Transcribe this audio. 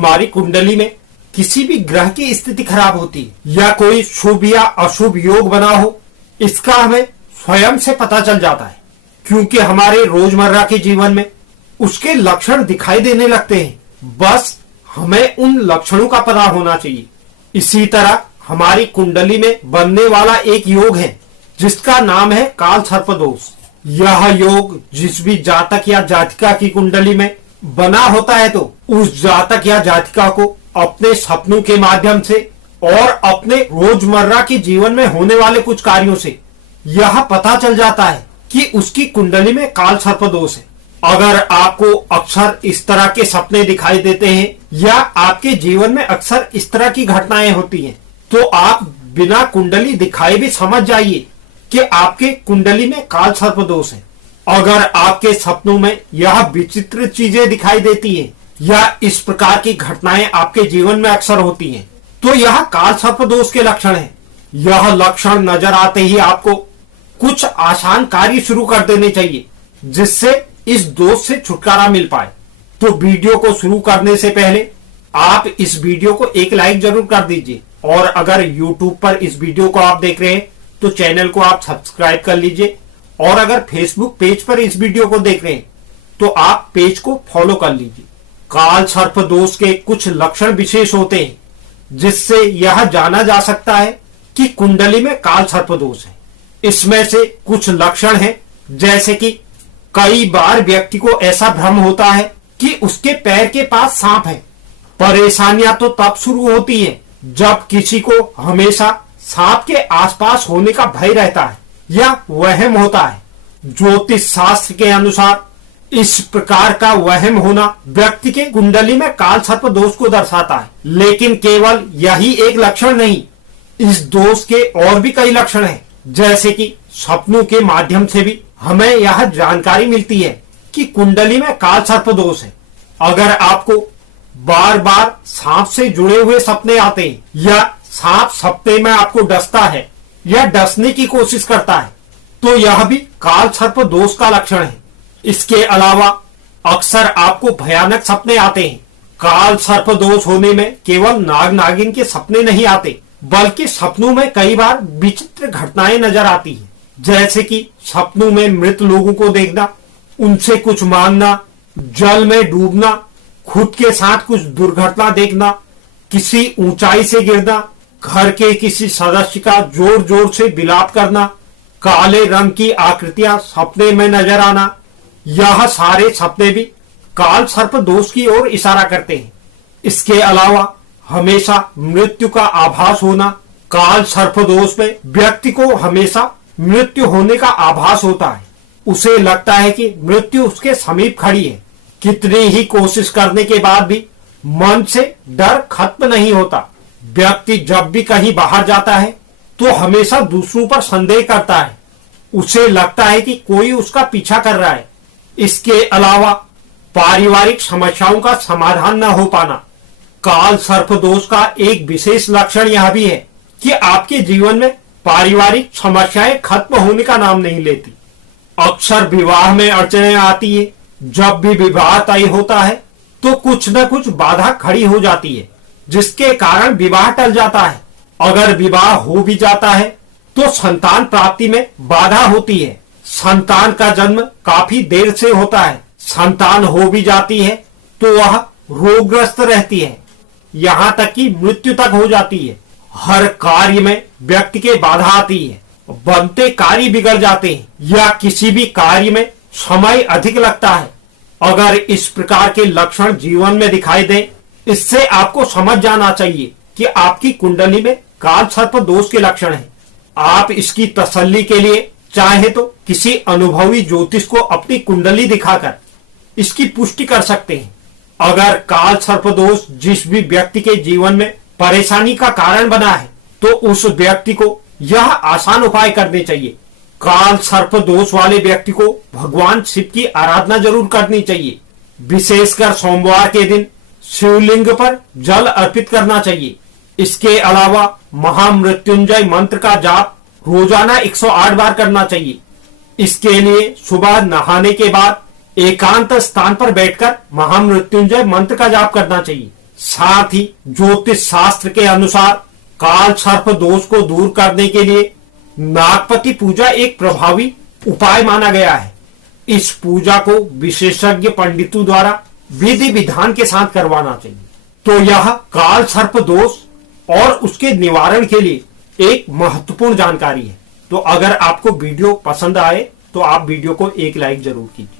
हमारी कुंडली में किसी भी ग्रह की स्थिति खराब होती है या कोई शुभ या अशुभ योग बना हो, इसका हमें स्वयं से पता चल जाता है, क्योंकि हमारे रोजमर्रा के जीवन में उसके लक्षण दिखाई देने लगते हैं। बस हमें उन लक्षणों का पता होना चाहिए। इसी तरह हमारी कुंडली में बनने वाला एक योग है जिसका नाम है काल सर्प दोष। यह योग जिस भी जातक या जातिका की कुंडली में बना होता है तो उस जातक या जातिका को अपने सपनों के माध्यम से और अपने रोजमर्रा के जीवन में होने वाले कुछ कार्यों से यह पता चल जाता है कि उसकी कुंडली में काल सर्प दोष है। अगर आपको अक्सर इस तरह के सपने दिखाई देते हैं या आपके जीवन में अक्सर इस तरह की घटनाएं होती हैं, तो आप बिना कुंडली दिखाए भी समझ जाइए कि आपके कुंडली में काल सर्प दोष है। अगर आपके सपनों में यह विचित्र चीजें दिखाई देती हैं या इस प्रकार की घटनाएं आपके जीवन में अक्सर होती हैं, तो यह काल सर्प दोष के लक्षण है। यह लक्षण नजर आते ही आपको कुछ आसान कार्य शुरू कर देने चाहिए जिससे इस दोष से छुटकारा मिल पाए। तो वीडियो को शुरू करने से पहले आप इस वीडियो को एक लाइक जरूर कर दीजिए, और अगर YouTube पर इस वीडियो को आप देख रहे हैं तो चैनल को आप सब्सक्राइब कर लीजिए, और अगर Facebook पेज पर इस वीडियो को देख रहे हैं तो आप पेज को फॉलो कर लीजिए। काल सर्प दोष के कुछ लक्षण विशेष होते हैं जिससे यह जाना जा सकता है कि कुंडली में काल सर्प दोष है। इसमें से कुछ लक्षण हैं जैसे कि कई बार व्यक्ति को ऐसा भ्रम होता है कि उसके पैर के पास सांप है। परेशानियां तो तब शुरू होती हैं जब किसी को हमेशा सांप के आसपास होने का भय रहता है या वहम होता है। ज्योतिष शास्त्र के अनुसार इस प्रकार का वहम होना व्यक्ति के कुंडली में काल सर्प दोष को दर्शाता है। लेकिन केवल यही एक लक्षण नहीं, इस दोष के और भी कई लक्षण हैं, जैसे कि सपनों के माध्यम से भी हमें यह जानकारी मिलती है कि कुंडली में काल सर्प दोष है। अगर आपको बार बार सांप से जुड़े हुए सपने आते हैं या सांप सपने में आपको डसता है या डसने की कोशिश करता है, तो यह भी काल सर्प दोष का लक्षण है। इसके अलावा अक्सर आपको भयानक सपने आते हैं। काल सर्प दोष होने में केवल नाग नागिन के सपने नहीं आते, बल्कि सपनों में कई बार विचित्र घटनाएं नजर आती हैं, जैसे कि सपनों में मृत लोगों को देखना, उनसे कुछ मांगना, जल में डूबना, खुद के साथ कुछ दुर्घटना देखना, किसी ऊंचाई से गिरना, घर के किसी सदस्य का जोर जोर से विलाप करना, काले रंग की आकृतियां सपने में नजर आना, यह सारे सपने भी काल सर्प दोष की ओर इशारा करते हैं। इसके अलावा हमेशा मृत्यु का आभास होना, काल सर्प दोष में व्यक्ति को हमेशा मृत्यु होने का आभास होता है। उसे लगता है कि मृत्यु उसके समीप खड़ी है। कितनी ही कोशिश करने के बाद भी मन से डर खत्म नहीं होता। व्यक्ति जब भी कहीं बाहर जाता है तो हमेशा दूसरों पर संदेह करता है। उसे लगता है कि कोई उसका पीछा कर रहा है। इसके अलावा पारिवारिक समस्याओं का समाधान न हो पाना। काल सर्प दोष का एक विशेष लक्षण यह भी है कि आपके जीवन में पारिवारिक समस्याएं खत्म होने का नाम नहीं लेती। अक्सर विवाह में अड़चनें आती है। जब भी विवाह तय होता है तो कुछ न कुछ बाधा खड़ी हो जाती है, जिसके कारण विवाह टल जाता है। अगर विवाह हो भी जाता है तो संतान प्राप्ति में बाधा होती है। संतान का जन्म काफी देर से होता है। संतान हो भी जाती है तो वह रोगग्रस्त रहती है, यहाँ तक कि मृत्यु तक हो जाती है। हर कार्य में व्यक्ति के बाधा आती है, बनते कार्य बिगड़ जाते हैं या किसी भी कार्य में समय अधिक लगता है। अगर इस प्रकार के लक्षण जीवन में दिखाई दें, इससे आपको समझ जाना चाहिए कि आपकी कुंडली में काल सर्प दोष के लक्षण हैं। आप इसकी तसल्ली के लिए चाहे तो किसी अनुभवी ज्योतिष को अपनी कुंडली दिखाकर इसकी पुष्टि कर सकते हैं। अगर काल सर्प दोष जिस भी व्यक्ति के जीवन में परेशानी का कारण बना है तो उस व्यक्ति को यह आसान उपाय करने चाहिए। काल सर्प दोष वाले व्यक्ति को भगवान शिव की आराधना जरूर करनी चाहिए। विशेषकर सोमवार के दिन शिवलिंग पर जल अर्पित करना चाहिए। इसके अलावा महामृत्युंजय मंत्र का जाप रोजाना 108 बार करना चाहिए। इसके लिए सुबह नहाने के बाद एकांत स्थान पर बैठकर महामृत्युंजय मंत्र का जाप करना चाहिए। साथ ही ज्योतिष शास्त्र के अनुसार काल सर्प दोष को दूर करने के लिए नागपति पूजा एक प्रभावी उपाय माना गया है। इस पूजा को विशेषज्ञ पंडितों द्वारा विधि विधान के साथ करवाना चाहिए। तो यह काल सर्प दोष और उसके निवारण के लिए एक महत्वपूर्ण जानकारी है। तो अगर आपको वीडियो पसंद आए तो आप वीडियो को एक लाइक जरूर कीजिए।